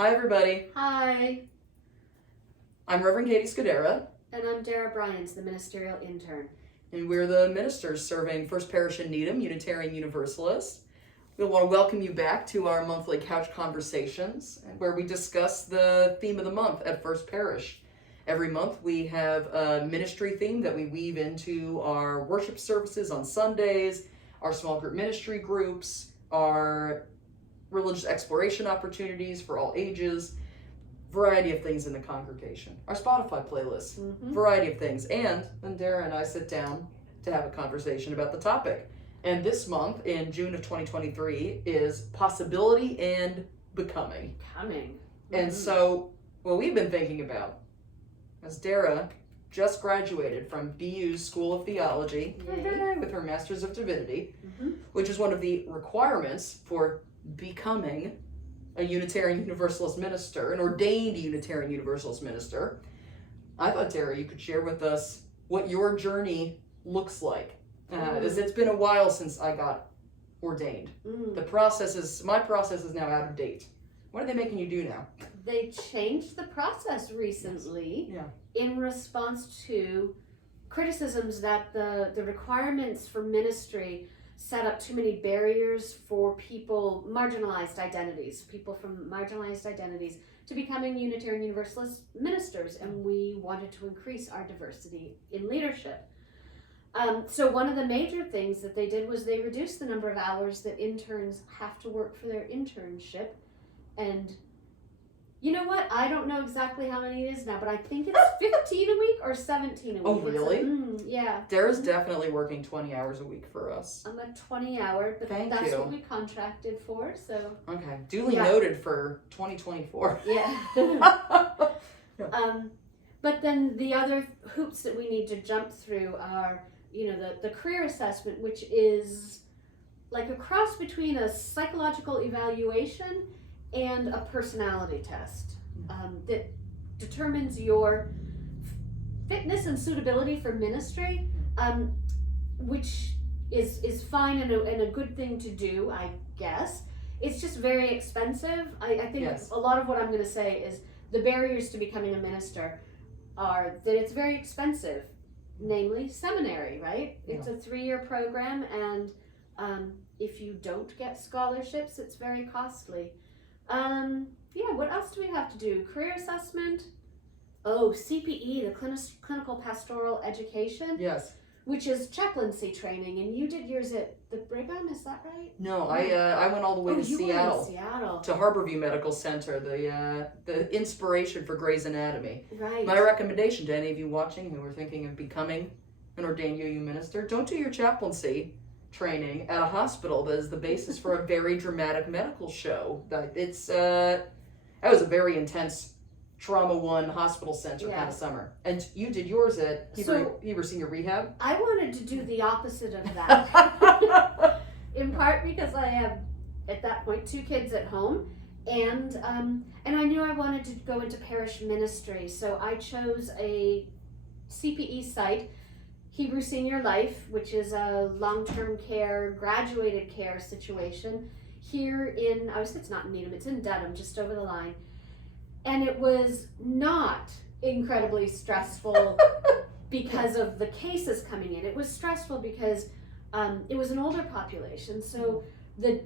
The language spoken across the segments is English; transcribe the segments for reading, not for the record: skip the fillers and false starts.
Hi, everybody. Hi. I'm Reverend Catie Darrah. And I'm Darrah Bryans, the ministerial intern. And we're the ministers serving First Parish in Needham, Unitarian Universalist. We want to welcome you back to our monthly couch conversations, where we discuss the theme of the month at First Parish. Every month we have a ministry theme that we weave into our worship services on Sundays, our small group ministry groups, our religious exploration opportunities for all ages, variety of things in the congregation, our Spotify playlist, variety of things. And then Darrah and I sit down to have a conversation about the topic. And this month, in June of 2023, is possibility and becoming. And so, what we've been thinking about, as Darrah just graduated from BU's School of Theology with her Master's of Divinity, which is one of the requirements for becoming a Unitarian Universalist minister, an ordained Unitarian Universalist minister. I thought, Darrah, you could share with us what your journey looks like. As it's been a while since I got ordained. My process is now out of date. What are they making you do now? They changed the process recently in response to criticisms that the requirements for ministry set up too many barriers for people, marginalized identities, people from marginalized identities, to becoming Unitarian Universalist ministers, and we wanted to increase our diversity in leadership. So one of the major things that they did was they reduced the number of hours that interns have to work for their internship. And you know what? I don't know exactly how many it is now, but I think it's 15 a week or 17 a week. Oh, really? Yeah. Darrah's definitely working 20 hours a week for us. I'm a 20-hour, but that's what we contracted for, so. Okay. Duly noted for 2024. Yeah. But then the other hoops that we need to jump through are, the career assessment, which is like a cross between a psychological evaluation and a personality test that determines your fitness and suitability for ministry, which is fine and a good thing to do, I guess. It's just very expensive. I think a lot of what I'm going to say is the barriers to becoming a minister are that it's very expensive, namely seminary, right? It's a 3-year program, and if you don't get scholarships, it's very costly. What else do we have to do? Career assessment. Oh, CPE, the clinical pastoral education. Yes. Which is chaplaincy training, and you did yours at the Brigham, is that right? No, I went all the way to Seattle. Went to Seattle. To Harborview Medical Center, the inspiration for Grey's Anatomy. Right. My recommendation to any of you watching who are thinking of becoming an ordained UU minister, don't do your chaplaincy training at a hospital that is the basis for a very dramatic medical show. That was a very intense trauma one hospital center kind of summer. And you did yours at Heber Senior Rehab? I wanted to do the opposite of that. In part because I have, at that point, 2 kids at home, and I knew I wanted to go into parish ministry, so I chose a CPE site, Hebrew Senior Life, which is a long-term care, graduated care situation here it's not in Needham, it's in Dedham, just over the line. And it was not incredibly stressful because of the cases coming in. It was stressful because it was an older population. So the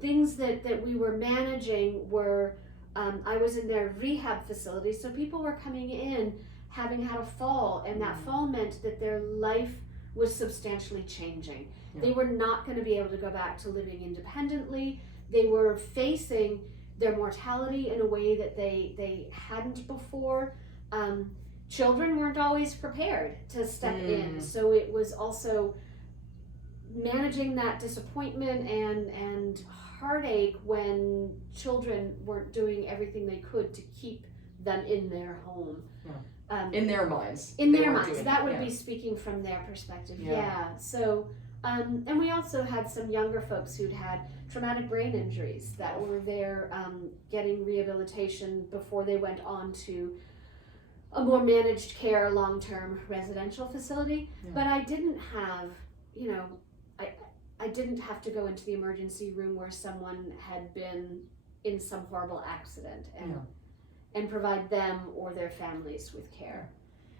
things that we were managing were, I was in their rehab facility, so people were coming in having had a fall, and that fall meant that their life was substantially changing. They were not going to be able to go back to living independently. They were facing their mortality in a way that they hadn't before. Children weren't always prepared to step in, so it was also managing that disappointment and heartache when children weren't doing everything they could to keep them in their home. In their minds. That would be speaking from their perspective. So, and we also had some younger folks who'd had traumatic brain injuries that were there getting rehabilitation before they went on to a more managed care long-term residential facility. But I didn't have, I didn't have to go into the emergency room where someone had been in some horrible accident, and provide them or their families with care.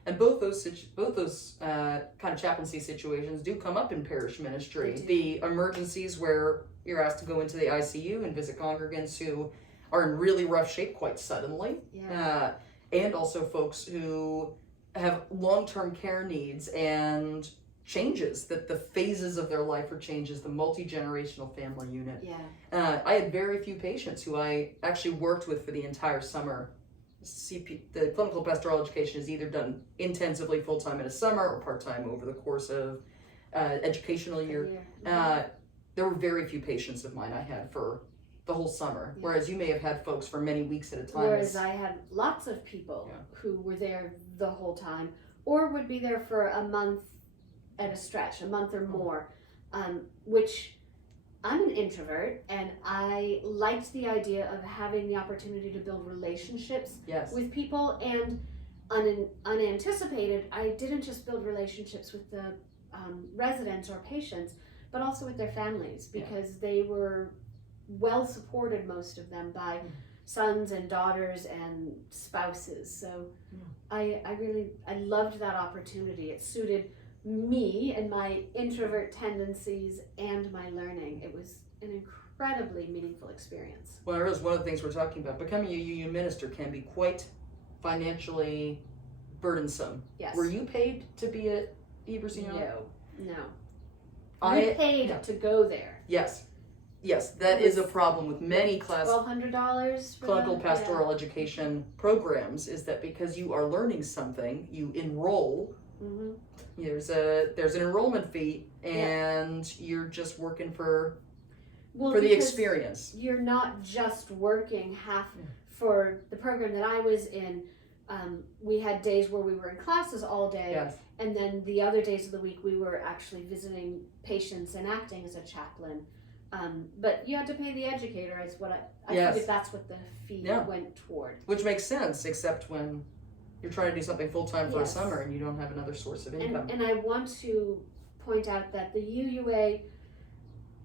And both those kind of chaplaincy situations do come up in parish ministry. The emergencies where you're asked to go into the ICU and visit congregants who are in really rough shape quite suddenly, and also folks who have long-term care needs and changes, that the phases of their life are changes, the multi-generational family unit. I had very few patients who I actually worked with for the entire summer. The clinical pastoral education is either done intensively full-time in a summer or part-time over the course of educational year. There were very few patients of mine I had for the whole summer, whereas you may have had folks for many weeks at a time. Whereas I had lots of people who were there the whole time, or would be there for a month at a stretch, a month or more, which I'm an introvert, and I liked the idea of having the opportunity to build relationships with people, and unanticipated, I didn't just build relationships with the residents or patients, but also with their families, because they were well supported, most of them, by sons and daughters and spouses. So I loved that opportunity. It suited me and my introvert tendencies and my learning. It was an incredibly meaningful experience. Well, I realize one of the things we're talking about, becoming a union minister can be quite financially burdensome. Yes. Were you paid to be at Hebrews Union? No. You paid to go there. Yes, that is a problem with many $1,200 for clinical pastoral education programs, is that because you are learning something, you enroll. There's an enrollment fee, and you're just working for the experience. You're not just working for the program that I was in. We had days where we were in classes all day, and then the other days of the week we were actually visiting patients and acting as a chaplain. But you had to pay the educator, is what I figured that's what the fee went toward. Which makes sense, except when you're trying to do something full-time for a summer and you don't have another source of income. And I want to point out that the UUA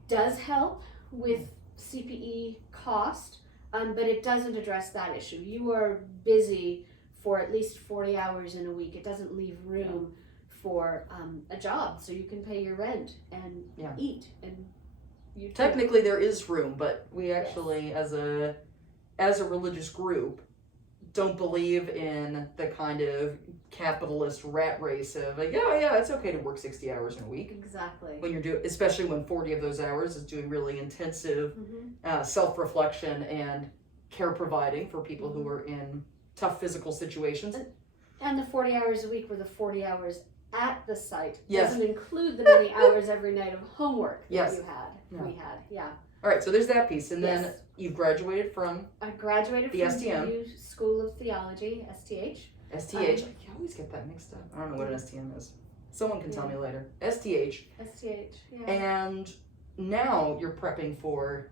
does help with CPE cost, but it doesn't address that issue. You are busy for at least 40 hours in a week. It doesn't leave room for a job, so you can pay your rent and eat. And technically there is room, but we actually, as a religious group, don't believe in the kind of capitalist rat race of like, it's okay to work 60 hours in a week. Exactly. When you're especially when 40 of those hours is doing really intensive self-reflection and care providing for people who are in tough physical situations. And the 40 hours a week were the 40 hours at the site. Doesn't include the many hours every night of homework that we had. All right, so there's that piece, and then you've graduated from. I graduated the from STM. the School of Theology, STH. STH. I always get that mixed up. I don't know what an STM is. Someone can tell me later. STH. STH. Yeah. And now you're prepping for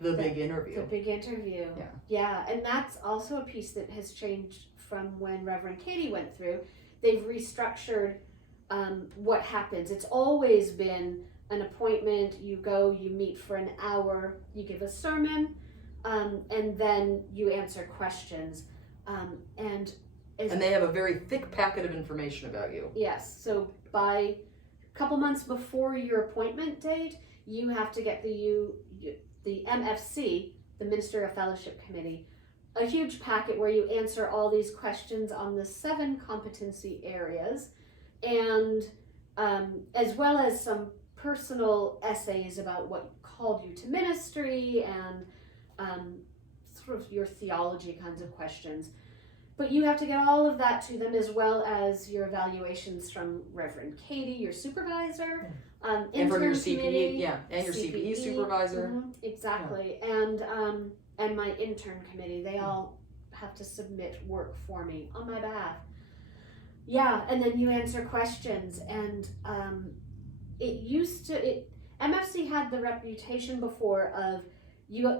the big interview. The big interview. Yeah, and that's also a piece that has changed from when Reverend Catie went through. They've restructured what happens. It's always been an appointment. You go, you meet for an hour, you give a sermon, and then you answer questions. And they have a very thick packet of information about you. Yes, so by a couple months before your appointment date, you have to get the MFC, the Minister of Fellowship Committee, a huge packet where you answer all these questions on the 7 competency areas, and as well as some personal essays about what called you to ministry and sort of your theology kinds of questions. But you have to get all of that to them, as well as your evaluations from Reverend Catie, your supervisor, and from your CPE, committee, and your CPE supervisor. Exactly, and my intern committee. They all have to submit work for me on my behalf. Yeah, and then you answer questions, and MFC had the reputation before of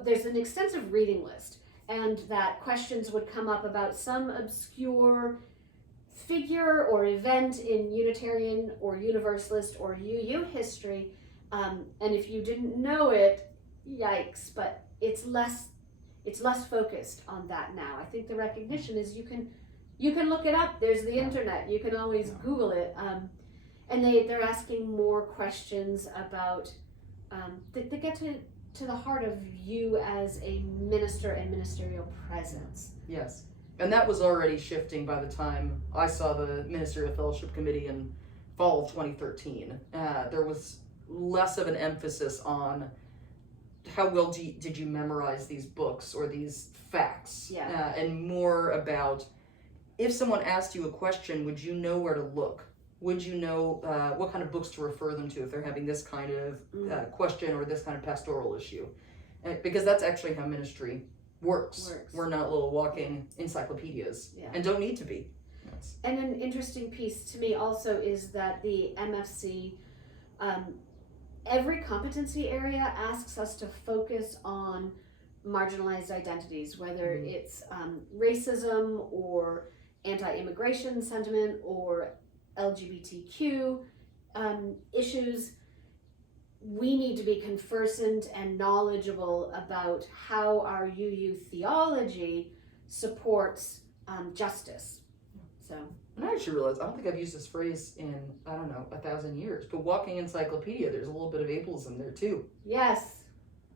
there's an extensive reading list, and that questions would come up about some obscure figure or event in Unitarian or Universalist or UU history, and if you didn't know it, yikes, but it's it's less focused on that now. I think the recognition is you can look it up. There's the internet. You can always Google it. And they're asking more questions about that get to the heart of you as a minister and ministerial presence. Yes. And that was already shifting by the time I saw the Ministerial Fellowship Committee in fall of 2013. There was less of an emphasis on how well did you memorize these books or these facts, and more about if someone asked you a question, would you know where to look? Would you know what kind of books to refer them to if they're having this kind of question or this kind of pastoral issue? Because that's actually how ministry works. We're not little walking encyclopedias and don't need to be. Yes. And an interesting piece to me also is that the MFC, every competency area asks us to focus on marginalized identities, whether it's racism or anti-immigration sentiment or LGBTQ issues. We need to be conversant and knowledgeable about how our UU theology supports justice. So, and I actually realized, I don't think I've used this phrase in, 1,000 years, but walking encyclopedia, there's a little bit of ableism there too. Yes.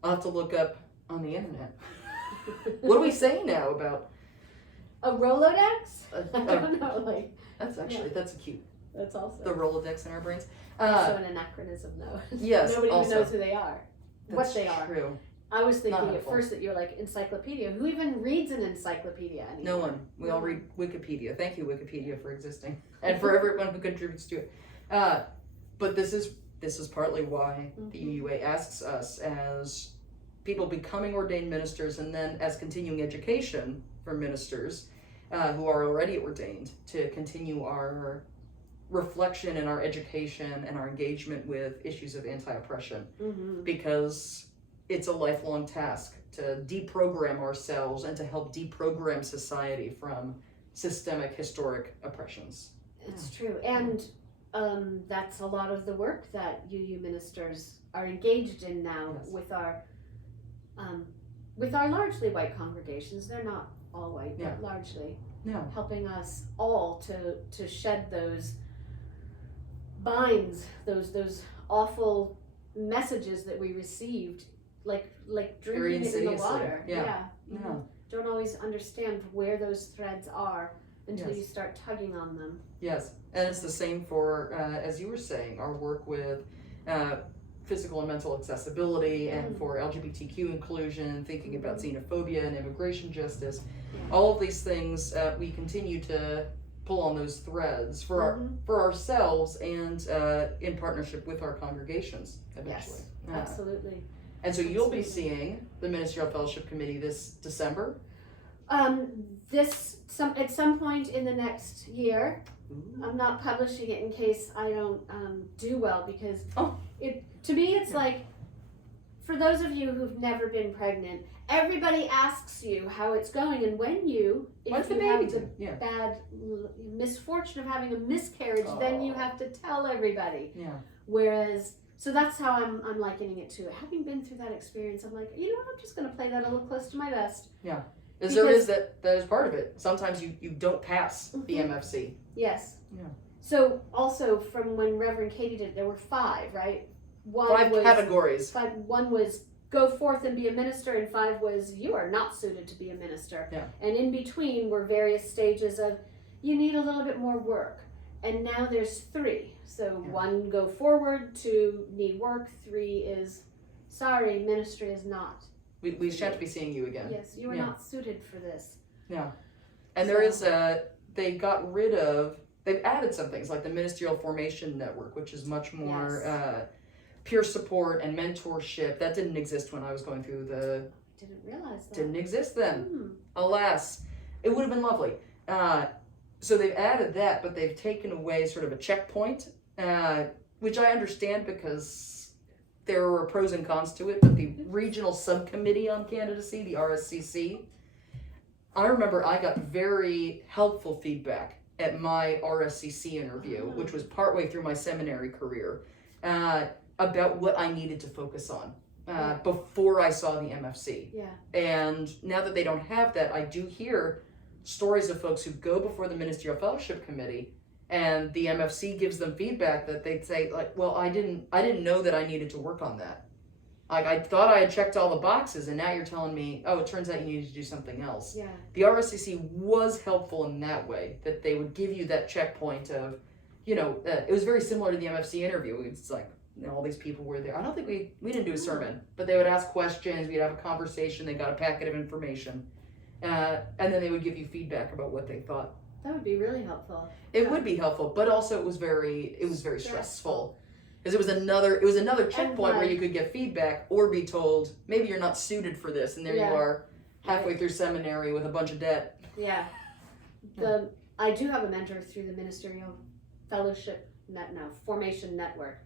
I'll have to look up on the internet. What do we say now about? A Rolodex? I don't know, That's cute. That's also. The Rolodex in our brains. Also an anachronism though. Yes. Nobody also. even knows who they are. What they are. True. I was thinking at first that you're like encyclopedia. Who even reads an encyclopedia anymore? No one. We all read Wikipedia. Thank you, Wikipedia, for existing and for everyone who contributes to it. But this is partly why the UUA asks us as people becoming ordained ministers and then as continuing education for ministers who are already ordained to continue our reflection and our education and our engagement with issues of anti-oppression, because it's a lifelong task to deprogram ourselves and to help deprogram society from systemic historic oppressions. It's true. And that's a lot of the work that UU ministers are engaged in now with our largely white congregations. They're not all white, but largely helping us all to shed those binds, those awful messages that we received, like drinking it in the water. Don't always understand where those threads are until you start tugging on them. Yes, and it's the same for, as you were saying, our work with physical and mental accessibility and for LGBTQ inclusion, thinking about xenophobia and immigration justice. All of these things, we continue to pull on those threads for ourselves and in partnership with our congregations eventually. Yes, absolutely. And so you'll be seeing the Ministerial Fellowship Committee this December? At some point in the next year. I'm not publishing it in case I don't do well, because to me it's like, for those of you who've never been pregnant, everybody asks you how it's going, and if you have the bad misfortune of having a miscarriage, then you have to tell everybody. Whereas, so that's how I'm likening it to it. Having been through that experience, I'm like, I'm just going to play that a little close to my vest. That is part of it. Sometimes you don't pass the MFC. Yes. Yeah. So also from when Reverend Catie did it, there were 5, right? 5 categories. 1 was go forth and be a minister, and 5 was you are not suited to be a minister. And in between were various stages of you need a little bit more work. And now there's 3. So 1, go forward, 2, need work, 3 is sorry, ministry is not. We shan't be seeing you again. Yes, you are not suited for this. Yeah. And there is they've added some things like the Ministerial Formation Network, which is much more peer support and mentorship. That didn't exist when I was going through Didn't realize that. Didn't exist then. Alas. It would have been lovely. So they've added that, but they've taken away sort of a checkpoint, which I understand because there are pros and cons to it, but the Regional Subcommittee on Candidacy, the RSCC, I remember I got very helpful feedback at my RSCC interview, which was partway through my seminary career, about what I needed to focus on. before I saw the MFC. Yeah. And now that they don't have that, I do hear stories of folks who go before the Ministerial Fellowship Committee, and the MFC gives them feedback that they'd say, like, well, I didn't know that I needed to work on that. Like, I thought I had checked all the boxes, and now you're telling me, oh, it turns out you needed to do something else. Yeah. The RSCC was helpful in that way, that they would give you that checkpoint of, it was very similar to the MFC interview. It's like, all these people were there. I don't think we didn't do a sermon, but they would ask questions, we'd have a conversation, they got a packet of information, and then they would give you feedback about what they thought. That would be really helpful. It would be helpful, but also it was very stressful. Because it was another checkpoint where you could get feedback or be told, maybe you're not suited for this, and there you are, halfway through seminary with a bunch of debt. Yeah. I do have a mentor through the Ministerial Fellowship Formation Network.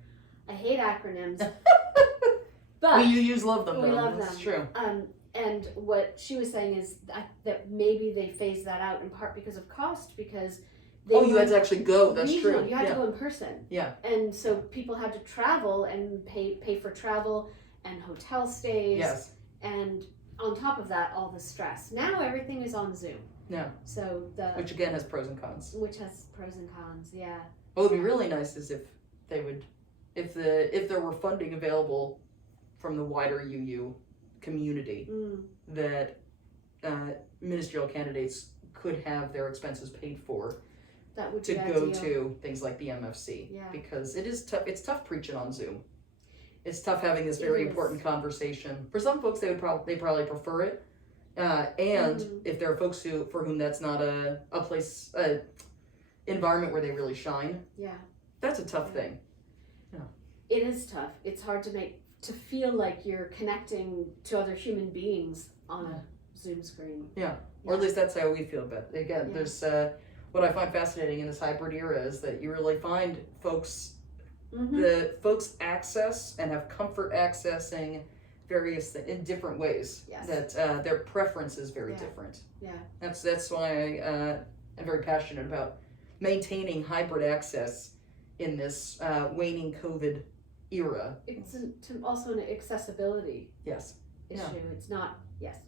I hate acronyms, but you love them. We though. love That's them. True. And what she was saying is that maybe they phased that out in part because of cost, because you had to actually go. That's regional. true. You had to go in person. Yeah. And so people had to travel and pay for travel and hotel stays. Yes. And on top of that, all the stress. Now everything is on Zoom. Yeah. So which again has pros and cons. Which has pros and cons. Yeah. What would be really nice is if they would, if there were funding available from the wider UU community, that ministerial candidates could have their expenses paid for. That would to be go ideal. to things like the MFC. Yeah. Because it is tough. It's tough preaching on Zoom. It's tough having this very important conversation. For some folks, they probably prefer it. And if there are folks for whom that's not a environment where they really shine, that's a tough thing. Yeah. It is tough. It's hard to feel like you're connecting to other human beings on a Zoom screen. Yeah. Or at least that's how we feel. But again, there's what I find fascinating in this hybrid era is that you really find folks, the folks access and have comfort accessing various things in different ways. Yes. That their preference is very different. Yeah. That's why I'm very passionate about maintaining hybrid access in this waning COVID era. It's also an accessibility issue. Yeah. It's not. Yes.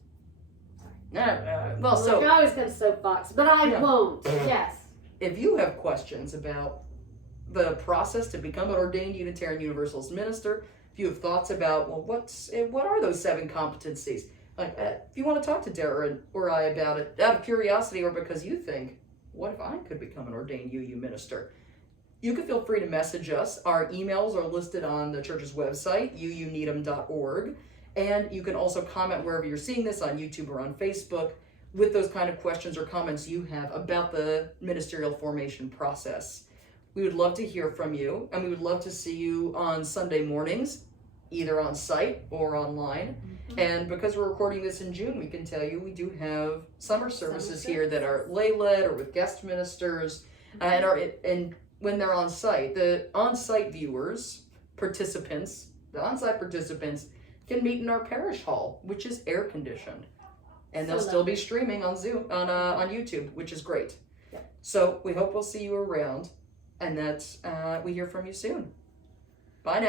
Well, so I always got a soapbox, but I won't. Yes. If you have questions about the process to become an ordained Unitarian Universalist minister, if you have thoughts about, well, what are those 7 competencies? Like, if you want to talk to Darrah or I about it, out of curiosity or because you think, what if I could become an ordained UU minister? You can feel free to message us. Our emails are listed on the church's website, uuneedham.org. And you can also comment wherever you're seeing this, on YouTube or on Facebook, with those kind of questions or comments you have about the ministerial formation process. We would love to hear from you, and we would love to see you on Sunday mornings, either on site or online. And because we're recording this in June, we can tell you we do have summer services here that are lay-led or with guest ministers, and when they're on site, the on-site participants can meet in our parish hall, which is air conditioned, and they'll still be streaming on Zoom on YouTube, which is great. Yeah. So we hope we'll see you around, and that we hear from you soon.